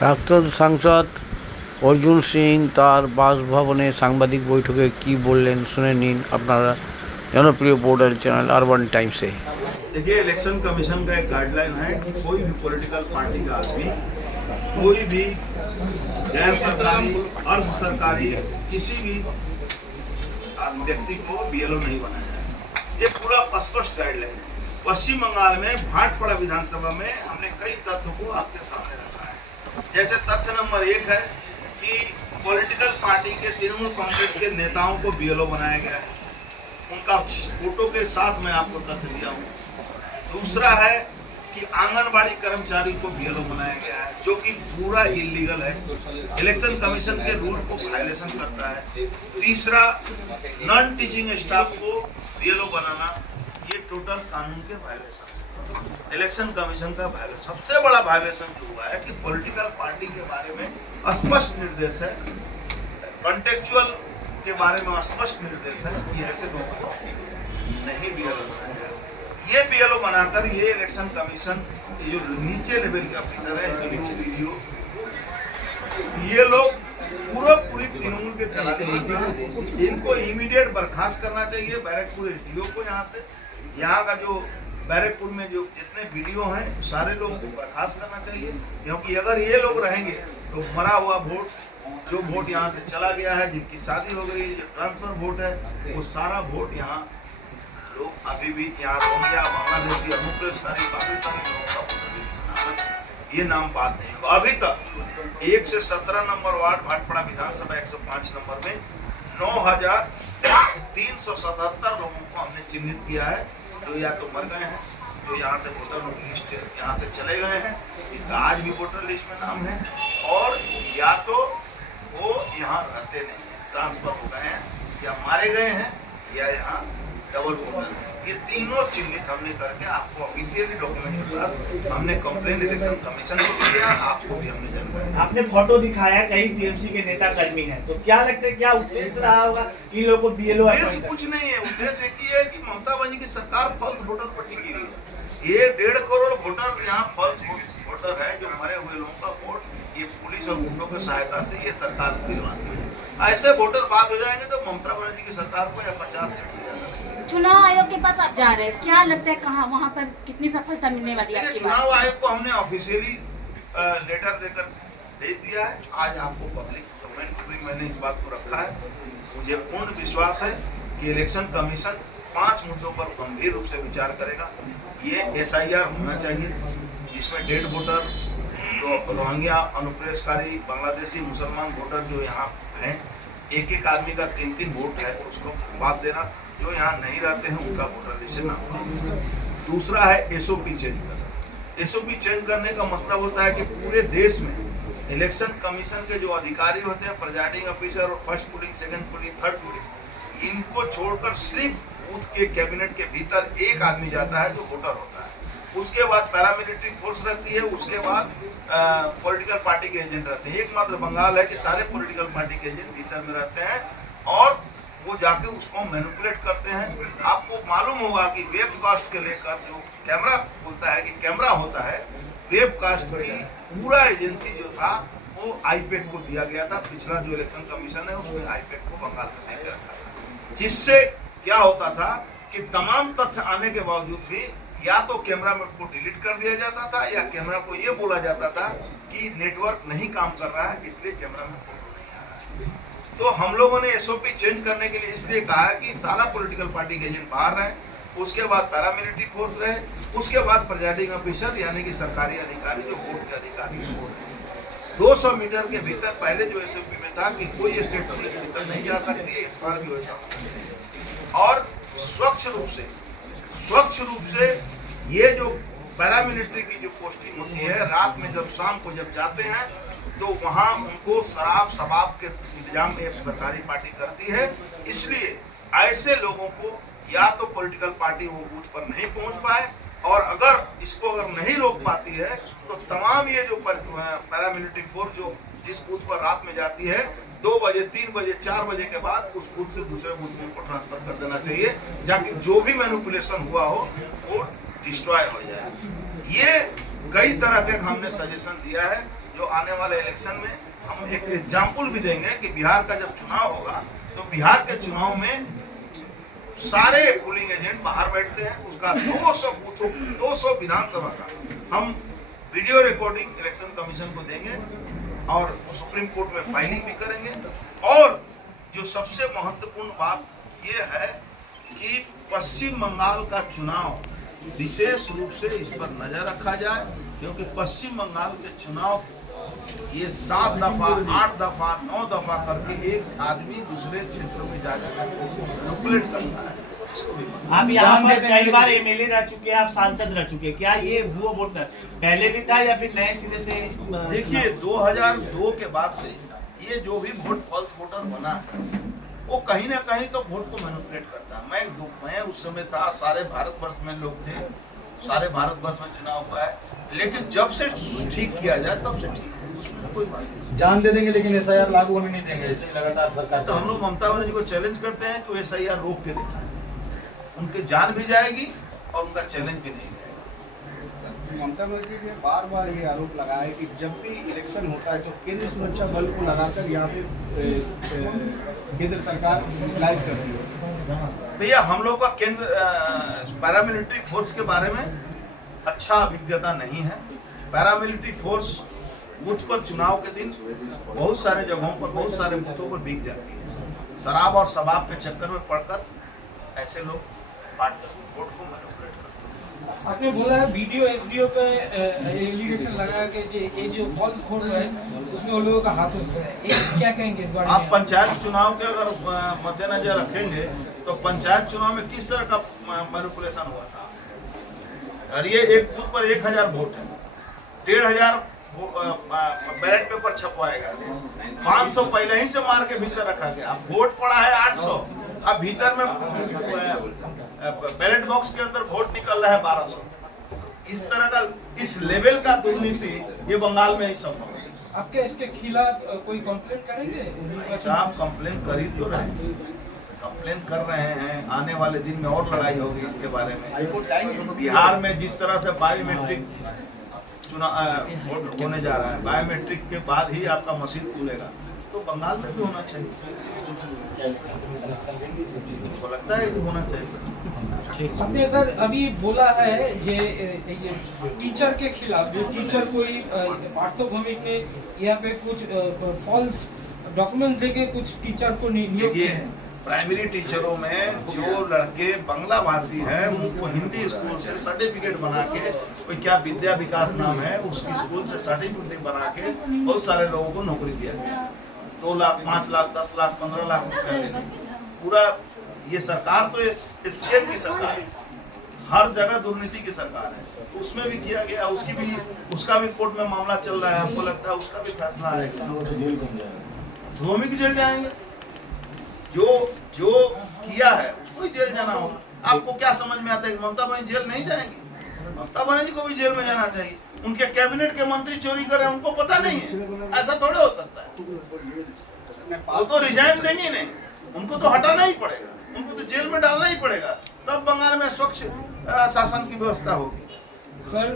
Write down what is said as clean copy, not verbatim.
প্রাক্তন সাংসদ অর্জুন সিং তার বাসভবনে সাংবাদিক বৈঠকে কি বললেন শুনে নিন আপনারা জনপ্রিয় পোর্টাल चैनल अर्बन टाइम्स से। देखिए, इलेक्शन कमीशन का एक गाइडलाइन है कि कोई भी पॉलिटिकल पार्टी का आदमी, कोई भी गैर सरकारी अर्ध सरकारी किसी भी व्यक्ति को बीएलओ नहीं बनाया जाए। ये पूरा स्पष्ट गाइडलाइन है। पश्चिम बंगाल में भाटपाड़ा विधानसभा में हमने कई तथ्यों को आपके सामने रखा है। जैसे तथ्य नंबर 1 है कि पॉलिटिकल पार्टी के तृणमूल कांग्रेस के नेताओं को बीएलओ बनाया गया है। उनका फोटो के साथ मैं आपको तथ्य दिया हूँ। दूसरा है कि आंगनबाड़ी कर्मचारी को बीएलओ बनाया गया है, जो कि पूरा इलीगल है, इलेक्शन कमीशन के रूल को वायलेशन करता है। तीसरा, नॉन टीचिंग स्टाफ को बीएलओ बनाना, ये टोटल कानून के वायलेशन, इलेक्शन कमीशन का वायलेशन। सबसे बड़ा वायलेशन जो हुआ है कि पॉलिटिकल पार्टी के बारे में स्पष्ट निर्देश है, कॉन्टेक्चुअल के बारे में स्पष्ट निर्देश है कि ऐसे लोगों को नहीं बीएलओ बनाया जाए। ये बीएलओ बनाकर ये इलेक्शन कमीशन के जो नीचे लेवल के ऑफिसर है, ये लोग पूरी तृणमूल के दलाली करते हैं। इनको इमीडिएट बर्खास्त करना चाहिए। बैरकपुर एसडीओ को यहाँ का जो बैरकपुर में जो जितने वीडियो हैं सारे लोगों को बर्खास्त करना चाहिए, क्योंकि अगर ये लोग रहेंगे तो मरा हुआ वोट, जो वोट यहाँ से चला गया है, जिनकी शादी हो गई, जो ट्रांसफर वोट है, वो सारा वोट यहाँ लोग अभी भी यहाँ रोहिंग्या, बांग्लादेशी, अनुप्रवेशकारी, पाकिस्तानी लोगों का ये नाम बात नहीं होगा। अभी तक 1 से 17 नंबर वार्ड भाटपाड़ा विधानसभा 105 नंबर में 9,377 लोगों को हमने चिन्हित किया है, जो या तो मर गए हैं, जो यहाँ से वोटर लिस्ट यहाँ से चले गए हैं, इनका आज भी वोटर लिस्ट में नाम है, और या तो वो यहाँ रहते नहीं है, ट्रांसफर हो गए हैं, या मारे गए हैं, या यहाँ डबल वोटर है। ये तीनों चिन्हित हमने करके आपको ऑफिशियली डॉक्यूमेंट के साथ हमने कंप्लेंट इलेक्शन कमीशन को दिया, आपको भी हमने जानकारी। आपने फोटो दिखाया, कई टीएमसी के नेता कर्मी हैं, तो क्या लगता है क्या उद्देश्य रहा होगा इन लोगों को बीएलओ? उद्देश्य कुछ नहीं है। उद्देश्य एक ही है कि ममता बनर्जी की सरकार फॉल्स वोटर पर टिकी हुई है। ये 1.5 करोड़ वोटर यहाँ फॉल्स वोटर है, जो मरे हुए लोगों का वोट ये पुलिस और गुंडों की सहायता से ये सरकार दिलवाती है। ऐसे वोटर बाद हो जाएंगे तो ममता बनर्जी की सरकार को या 50 सीट से ज्यादा नहीं। चुनाव आयोग के पास आप जा रहे हैं, क्या लगता है कहाँ वहाँ पर कितनी सफलता मिलने वाली है? चुनाव आयोग को हमने ऑफिशियली लेटर देकर भेज दिया है। आज आपको पब्लिक डोमेन में मैंने इस बात को रखा है। मुझे पूर्ण विश्वास है कि इलेक्शन कमीशन 5 मुद्दों पर गंभीर रूप से विचार करेगा। ये SIR होना चाहिए, जिसमें डेड वोटर, जो रोहिंग्या, अनुप्रवेशकारी, बांग्लादेशी, मुसलमान वोटर जो यहाँ हैं, एक आदमी का 3 वोट है, उसको बात देना। जो यहाँ नहीं रहते हैं उनका वोटर लिस्ट नाम। दूसरा है SOP चेंज करना। SOP चेंज करने का मतलब होता है कि पूरे देश में इलेक्शन कमीशन के जो अधिकारी होते हैं, प्रिजाइडिंग ऑफिसर और first pulling, second pulling, third pulling, इनको छोड़कर सिर्फ बूथ के कैबिनेट के भीतर एक आदमी जाता है जो वोटर होता है। उसके बाद पैरामिलिट्री फोर्स रहती है, उसके बाद पॉलिटिकल पार्टी के एजेंट रहते हैं। एकमात्र बंगाल है कि सारे पॉलिटिकल पार्टी के एजेंट भीतर में रहते हैं और वो जाके उसको मैनिपुलेट करते हैं। आपको मालूम होगा कि वेबकास्ट के लेकर जो कैमरा बोलता है कि कैमरा होता है, वेबकास्ट की पूरा एजेंसी जो था वो आईपैड को दिया गया था। पिछला जो इलेक्शन कमीशन है उसने आईपैड को बंगाल में देकर रखा था, जिससे क्या होता था कि तमाम तथ्य आने के बावजूद भी या तो कैमरा को डिलीट कर दिया जाता था, या कैमरा को ये बोला जाता था कि नेटवर्क नहीं काम कर रहा है, इसलिए कैमरा में फोटो नहीं आ रहा है। तो हम लोगों ने SOP चेंज करने के लिए इसलिए कहा है कि सारा पॉलिटिकल पार्टी के एजेंट बाहर रहे, उसके बाद पैरामिलिट्री फोर्स रहे, उसके बाद प्रिजाइडिंग ऑफिसर यानी कि सरकारी अधिकारी जो वोट के अधिकारी हैं वो रहे। 200 मीटर के भीतर पहले जो SOP में था कि कोई स्टेट पुलिस भीतर नहीं जा सकती है, इस बार भी वैसा और स्वच्छ रूप से ये जो पैरामिलिट्री की जो पोस्टिंग होती है, रात में जब शाम को जब जाते हैं तो वहां उनको शराब शबाब के इंतजाम में सरकारी पार्टी करती है। इसलिए ऐसे लोगों को या तो पॉलिटिकल पार्टी वो बूथ पर नहीं पहुंच पाए, और अगर इसको नहीं रोक पाती है तो तमाम ये जो पैरामिलिट्री फोर्स जो जिस बूथ पर रात में जाती है, 2 बजे, 3 बजे, 4 बजे के बाद उस बूथ से दूसरे बूथ में उनको ट्रांसफर कर देना चाहिए, जाके जो भी मैनिपुलेशन हुआ हो वो डिस्ट्रॉय हो जाए। ये कई तरह के हमने सजेशन दिया है जो आने वाले इलेक्शन में हम एक एग्जाम्पल भी देंगे कि बिहार का जब चुनाव होगा तो बिहार के चुनाव में सारे पोलिंग एजेंट बाहर बैठते हैं, उसका 200 विधानसभा का हम वीडियो रिकॉर्डिंग इलेक्शन कमीशन को देंगे और सुप्रीम कोर्ट में फाइलिंग भी करेंगे। और जो सबसे महत्वपूर्ण बात ये है कि पश्चिम बंगाल का चुनाव विशेष रूप से इस पर नजर रखा जाए, क्योंकि पश्चिम बंगाल के चुनाव ये 7 दफा 8 दफा 9 दफा करके एक आदमी दूसरे क्षेत्रों में जाकर मैनिपुलेट करता है। इसको भी आप यहाँ पर कई बार एमएलए रह चुके हैं, आप सांसद रह चुके हैं, क्या ये भुआ वोट पहले भी था या फिर नए सिरे से? देखिए 2002 के बाद से ये जो भी वोट फॉल्स वोटर बना है वो कहीं ना कहीं तो वोट को मैनिपुलेट करता है। मैं उस समय था, सारे भारतवर्ष में लोग थे, सारे भारतवर्ष में चुनाव हुआ है, लेकिन जब से ठीक किया जाए तब से ठीक है, उसमें कोई बात नहीं। जान दे देंगे लेकिन एसआईआर लागू होने नहीं देंगे, ऐसे ही लगातार सरकार। तो हम लोग ममता बनर्जी को चैलेंज करते हैं कि वो एसआईआर रोक के दिखाएं, उनकी जान भी जाएगी और उनका चैलेंज भी नहीं जाएगा। ममता बनर्जी ने बार बार ये आरोप लगाया है कि जब भी इलेक्शन होता है तो केंद्रीय सुरक्षा बल को लगाकर यहाँ पे केंद्र सरकार यूटिलाइज करती है। भैया हम लोग का केंद्र पैरामिलिट्री फोर्स के बारे में अच्छा अभिज्ञता नहीं है। पैरामिलिट्री फोर्स बूथ पर चुनाव के दिन बहुत सारे जगहों पर बहुत सारे बूथों पर बिक जाती है। शराब और शबाब के चक्कर में पड़कर ऐसे लोग वोट को मैनिपुलेट करते हैं। आपने बोला है वीडियो एसडीओ पे एलिगेशन लगाया कि ये जो फॉल्स वोट है उसमें वो लोगों का हाथ होता है, क्या कहेंगे इस बारे में? आप पंचायत चुनाव के अगर मद्देनजर रखेंगे तो पंचायत चुनाव में किस तरह का मैनिपुलेशन हुआ था? और ये एक बूथ पर 1000 वोट है, 1500 बैलेट पेपर छपवाएगा, 500 पहले ही से मार के भीतर रखा गया। अब वोट पड़ा है 800, अब भीतर में बैलेट बॉक्स के अंदर वोट निकल रहा है 1200। इस तरह का इस लेवल का दुर्नीति ये बंगाल में ही संभव है। आपके इसके खिलाफ कोई कंप्लेंट करेंगे? साहब कंप्लेन कर ही तो रहे, कंप्लेन कर रहे हैं। आने वाले दिन में और लड़ाई होगी इसके बारे में। बिहार में जिस तरह से बायोमेट्रिक चुनाव वोट होने जा रहा है, बायोमेट्रिक के बाद ही आपका मशीन खुलेगा, तो बंगाल में भी होना चाहिए। तो लगता है कि होना चाहिए। आपने सर अभी बोला है जे टीचर के खिलाफ, जो टीचर कोई पार्थोभौमिक ने यहाँ पे कुछ फॉल्स डॉक्यूमेंट्स देके कुछ टीचर को नियुक्त किया है। प्राइमरी टीचरों में जो लड़के बांग्ला भाषी हैं उनको हिंदी स्कूल से सर्टिफिकेट बना के, कोई क्या विद्या विकास नाम है उसकी स्कूल से सर्टिफिकेट बना के बहुत सारे लोगों को नौकरी दिया गया। 2 लाख 5 लाख 10 लाख 15 लाख रुपया पूरा। ये सरकार तो स्कैम की सरकार है, हर जगह दुर्नीति की सरकार है। उसमें भी किया गया, उसका भी कोर्ट में मामला चल रहा है। हमको लगता है उसका भी फैसला आएगा, धोमी की जेल जाएंगे। जो किया है उसको ही जेल जाना होगा। आपको क्या समझ में आता है कि ममता बनर्जी जेल नहीं जाएंगी? ममता बनर्जी को भी जेल में जाना चाहिए। उनके कैबिनेट के मंत्री चोरी कर रहे हैं, उनको पता नहीं है? ऐसा थोड़े हो सकता है। वो तो रिजाइन देंगे नहीं, उनको तो हटाना ही पड़ेगा, उनको तो जेल में डालना ही पड़ेगा, तब बंगाल में स्वच्छ शासन की व्यवस्था होगी। सर